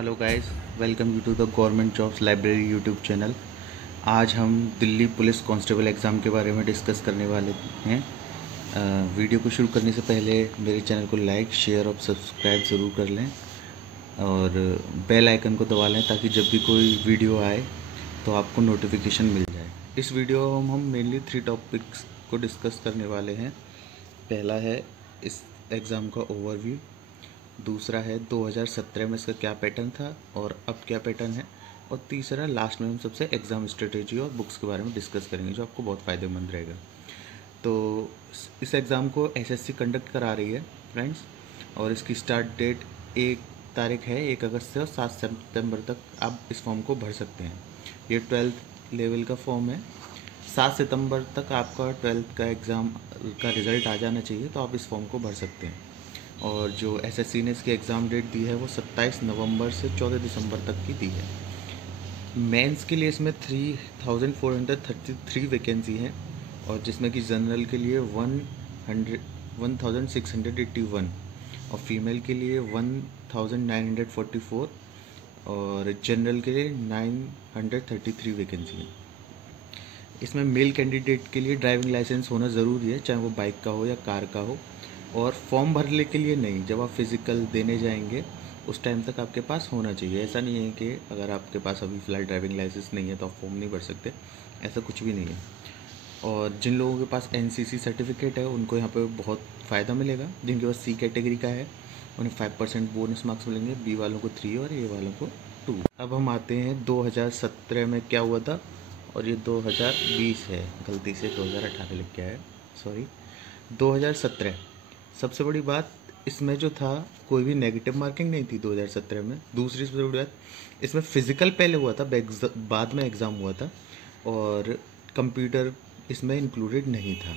Hello guys, welcome you to the government jobs library YouTube channel. आज हम Delhi police constable exam के बारे में डिस्कस करने वाले हैं। वीडियो को शुरू करने से पहले मेरे चैनल को लाइक, शेयर और सब्सक्राइब ज़रूर कर लें और बेल आइकन को दबा लें ताकि जब भी कोई वीडियो आए तो आपको नोटिफिकेशन मिल जाए। इस वीडियो में हम मेनली 3 टॉपिक्स को डिस्कस करने वाले हैं। पहला है इस एग्ज़ाम का ओवरव्यू, दूसरा है 2017 में इसका क्या पैटर्न था और अब क्या पैटर्न है, और तीसरा लास्ट में हम सबसे एग्ज़ाम स्ट्रेटेजी और बुक्स के बारे में डिस्कस करेंगे जो आपको बहुत फ़ायदेमंद रहेगा। तो इस एग्ज़ाम को एसएससी कंडक्ट करा रही है फ्रेंड्स, और इसकी स्टार्ट डेट 1 तारीख है 1 अगस्त से, और 7 सितंबर तक आप इस फॉर्म को भर सकते हैं। ये 12th लेवल का फॉर्म है। 7 सितंबर तक आपका 12th का एग्ज़ाम का रिज़ल्ट आ जाना चाहिए, तो आप इस फॉर्म को भर सकते हैं। और जो एसएससी ने इसकी एग्ज़ाम डेट दी है वो 27 नवंबर से 14 दिसंबर तक की दी है। मेंस के लिए इसमें 3433 वैकेंसी है, और जिसमें कि जनरल के लिए 1681 और फीमेल के लिए 1944 और जनरल के लिए 933 वैकेंसी है। इसमें मेल कैंडिडेट के लिए ड्राइविंग लाइसेंस होना ज़रूरी है, चाहे वो बाइक का हो या कार का हो। और फॉर्म भरने के लिए नहीं, जब आप फिज़िकल देने जाएंगे उस टाइम तक आपके पास होना चाहिए। ऐसा नहीं है कि अगर आपके पास अभी फ़िलहाल ड्राइविंग लाइसेंस नहीं है तो आप फॉर्म नहीं भर सकते, ऐसा कुछ भी नहीं है। और जिन लोगों के पास एनसीसी सर्टिफिकेट है उनको यहाँ पे बहुत फ़ायदा मिलेगा। जिनके पास सी कैटेगरी का है उन्हें 5% बोनस मार्क्स मिलेंगे, बी वालों को 3 और ए वालों को 2। अब हम आते हैं 2017 में क्या हुआ था, और ये 2020 है, गलती से 2018 लिख के आया, सॉरी। 2017 सबसे बड़ी बात इसमें जो था, कोई भी नेगेटिव मार्किंग नहीं थी 2017 में। दूसरी सबसे बड़ी बात, इसमें फ़िज़िकल पहले हुआ था, बाद में एग्ज़ाम हुआ था, और कंप्यूटर इसमें इंक्लूडेड नहीं था।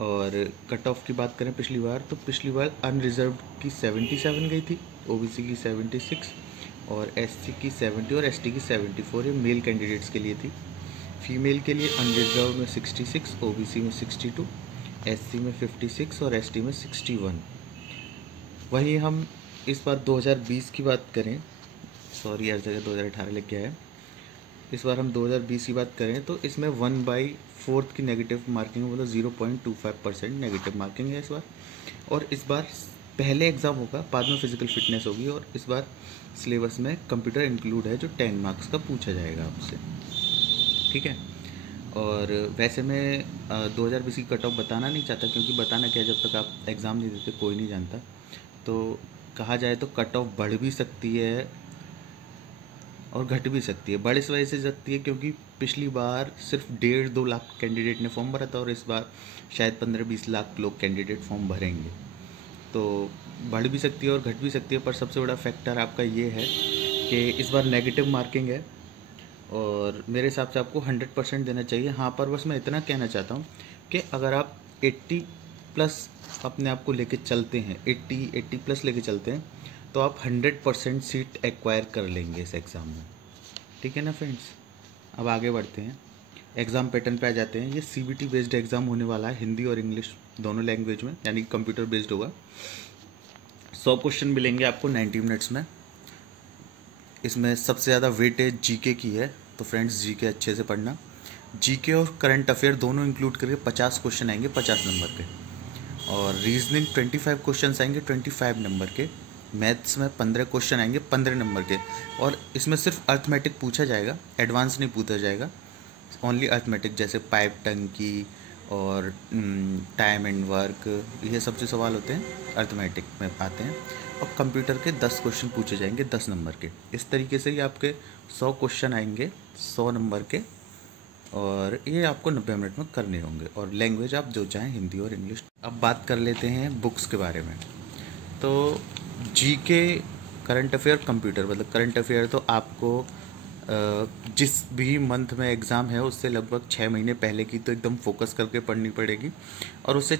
और कट ऑफ की बात करें पिछली बार, तो पिछली बार अनरिजर्व की 77 गई थी, ओबीसी की 76 और एससी की 70 और एसटी की 74। ये मेल कैंडिडेट्स के लिए थी। फीमेल के लिए अनरिजर्व में 66, ओबीसी में 62, एससी में 56 और एसटी में 61। वहीं हम इस बार 2020 की बात करें, सॉरी हर जगह 2018 लिख गया है, इस बार हम 2020 की बात करें तो इसमें 1/4 की नेगेटिव मार्किंग है, मतलब 0.25% नेगेटिव मार्किंग है इस बार। और इस बार पहले एग्ज़ाम होगा, बाद में फिजिकल फिटनेस होगी, और इस बार सिलेबस में कंप्यूटर इंक्लूड है जो 10 मार्क्स का पूछा जाएगा आपसे, ठीक है। और वैसे मैं 2020 की कट ऑफ बताना नहीं चाहता, क्योंकि बताना क्या, जब तक आप एग्ज़ाम नहीं देते कोई नहीं जानता। तो कहा जाए तो कट ऑफ बढ़ भी सकती है और घट भी सकती है। बढ़ इस वजह से सकती है क्योंकि पिछली बार सिर्फ 1.5-2 लाख कैंडिडेट ने फॉर्म भरा था, और इस बार शायद 15-20 लाख लोग कैंडिडेट फॉर्म भरेंगे। तो बढ़ भी सकती है और घट भी सकती है, पर सबसे बड़ा फैक्टर आपका ये है कि इस बार नेगेटिव मार्किंग है, और मेरे हिसाब से आपको 100% देना चाहिए। हाँ, पर बस मैं इतना कहना चाहता हूँ कि अगर आप 80+ अपने आप को लेके चलते हैं, 80 प्लस लेके चलते हैं, तो आप 100% सीट एक्वायर कर लेंगे इस एग्ज़ाम में, ठीक है ना फ्रेंड्स। अब आगे बढ़ते हैं, एग्ज़ाम पैटर्न पे आ जाते हैं। ये सीबीटी बेस्ड एग्ज़ाम होने वाला है, हिंदी और इंग्लिश दोनों लैंग्वेज में, यानी कंप्यूटर बेस्ड होगा। 100 क्वेश्चन मिलेंगे आपको 90 मिनट्स में। इसमें सबसे ज़्यादा वेटेज जीके की है, तो फ्रेंड्स जीके अच्छे से पढ़ना। जीके और करंट अफेयर दोनों इंक्लूड करके 50 क्वेश्चन आएंगे 50 नंबर के, और रीजनिंग 25 क्वेश्चन आएंगे 25 नंबर के। मैथ्स में 15 क्वेश्चन आएंगे 15 नंबर के, और इसमें सिर्फ अर्थमेटिक पूछा जाएगा, एडवांस नहीं पूछा जाएगा, ओनली अर्थमेटिक, जैसे पाइप टंकी और टाइम एंड वर्क, ये सब जो सवाल होते हैं अर्थमेटिक में आते हैं। और कंप्यूटर के 10 क्वेश्चन पूछे जाएंगे 10 नंबर के। इस तरीके से ही आपके 100 क्वेश्चन आएंगे 100 नंबर के, और ये आपको 90 मिनट में करने होंगे। और लैंग्वेज आप जो चाहें, हिंदी और इंग्लिश। अब बात कर लेते हैं बुक्स के बारे में। तो जीके, करंट अफेयर, कंप्यूटर, मतलब करंट अफेयर तो आपको जिस भी मंथ में एग्ज़ाम है उससे लगभग 6 महीने पहले की तो एकदम फोकस करके पढ़नी पड़ेगी, और उससे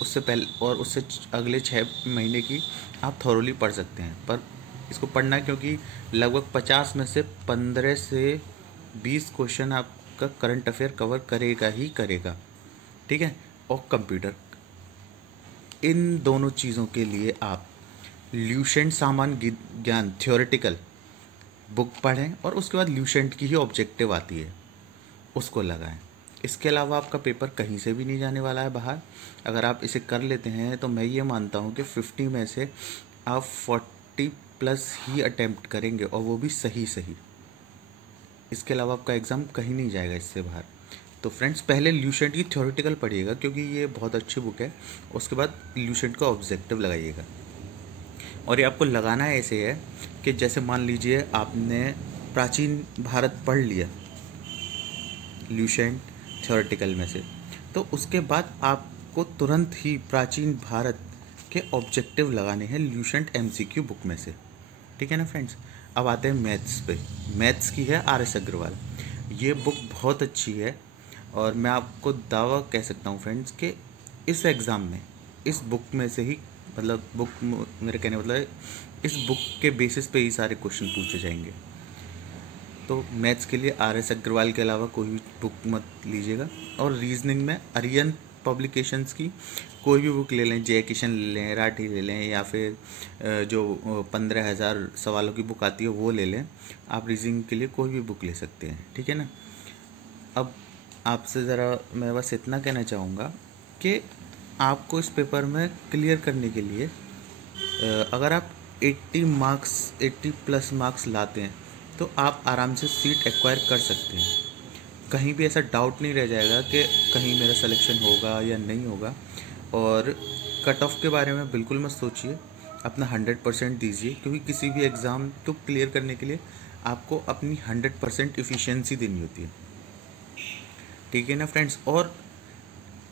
उससे पहले और उससे अगले 6 महीने की आप थॉरोली पढ़ सकते हैं। पर इसको पढ़ना है क्योंकि लगभग 50 में से 15 से 20 क्वेश्चन आपका करंट अफेयर कवर करेगा ही करेगा, ठीक है। और कंप्यूटर, इन दोनों चीज़ों के लिए आप ल्यूसेंट सामान्य ज्ञान थ्योरेटिकल बुक पढ़ें और उसके बाद ल्यूसेंट की ही ऑब्जेक्टिव आती है उसको लगाएं। इसके अलावा आपका पेपर कहीं से भी नहीं जाने वाला है बाहर। अगर आप इसे कर लेते हैं तो मैं ये मानता हूँ कि 50 में से आप 40 प्लस ही अटेम्प्ट करेंगे, और वो भी सही सही। इसके अलावा आपका एग्ज़ाम कहीं नहीं जाएगा इससे बाहर। तो फ्रेंड्स, पहले ल्यूसेंट की थ्योरेटिकल पढ़िएगा क्योंकि ये बहुत अच्छी बुक है। उसके बाद ल्यूसेंट का ऑब्जेक्टिव लगाइएगा, और ये आपको लगाना ऐसे है कि जैसे मान लीजिए आपने प्राचीन भारत पढ़ लिया ल्यूसेंट थ्योरेटिकल में से, तो उसके बाद आपको तुरंत ही प्राचीन भारत के ऑब्जेक्टिव लगाने हैं ल्यूसेंट एमसीक्यू बुक में से। ठीक है ना फ्रेंड्स। अब आते हैं मैथ्स पे। मैथ्स की है RS अग्रवाल। ये बुक बहुत अच्छी है, और मैं आपको दावा कह सकता हूँ फ्रेंड्स कि इस एग्ज़ाम में इस बुक में से ही, मतलब बुक, मेरे कहने मतलब है, इस बुक के बेसिस पे ही सारे क्वेश्चन पूछे जाएंगे। तो मैथ्स के लिए RS अग्रवाल के अलावा कोई भी बुक मत लीजिएगा। और रीजनिंग में आर्यन पब्लिकेशंस की कोई भी बुक ले लें, जय किशन ले लें, राठी ले लें, या फिर जो 15,000 सवालों की बुक आती है वो ले लें। आप रीजनिंग के लिए कोई भी बुक ले सकते हैं। ठीक है ना। अब आपसे ज़रा मैं बस इतना कहना चाहूँगा कि आपको इस पेपर में क्लियर करने के लिए अगर आप 80 प्लस मार्क्स लाते हैं तो आप आराम से सीट एक्वायर कर सकते हैं। कहीं भी ऐसा डाउट नहीं रह जाएगा कि कहीं मेरा सिलेक्शन होगा या नहीं होगा। और कट ऑफ के बारे में बिल्कुल मत सोचिए, अपना 100% दीजिए, क्योंकि किसी भी एग्ज़ाम को क्लियर करने के लिए आपको अपनी 100% इफ़िशियंसी देनी होती है। ठीक है ना फ्रेंड्स। और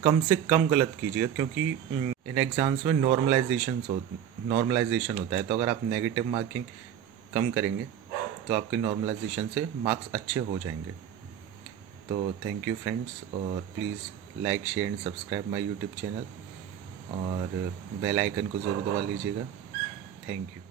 कम से कम गलत कीजिएगा, क्योंकि इन एग्ज़ाम्स में नॉर्मलाइजेशन होता है। तो अगर आप नेगेटिव मार्किंग कम करेंगे तो आपके नॉर्मलाइजेशन से मार्क्स अच्छे हो जाएंगे। तो थैंक यू फ्रेंड्स, और please like, share and subscribe my YouTube channel, और बेल आइकन को ज़रूर दबा लीजिएगा। Thank you.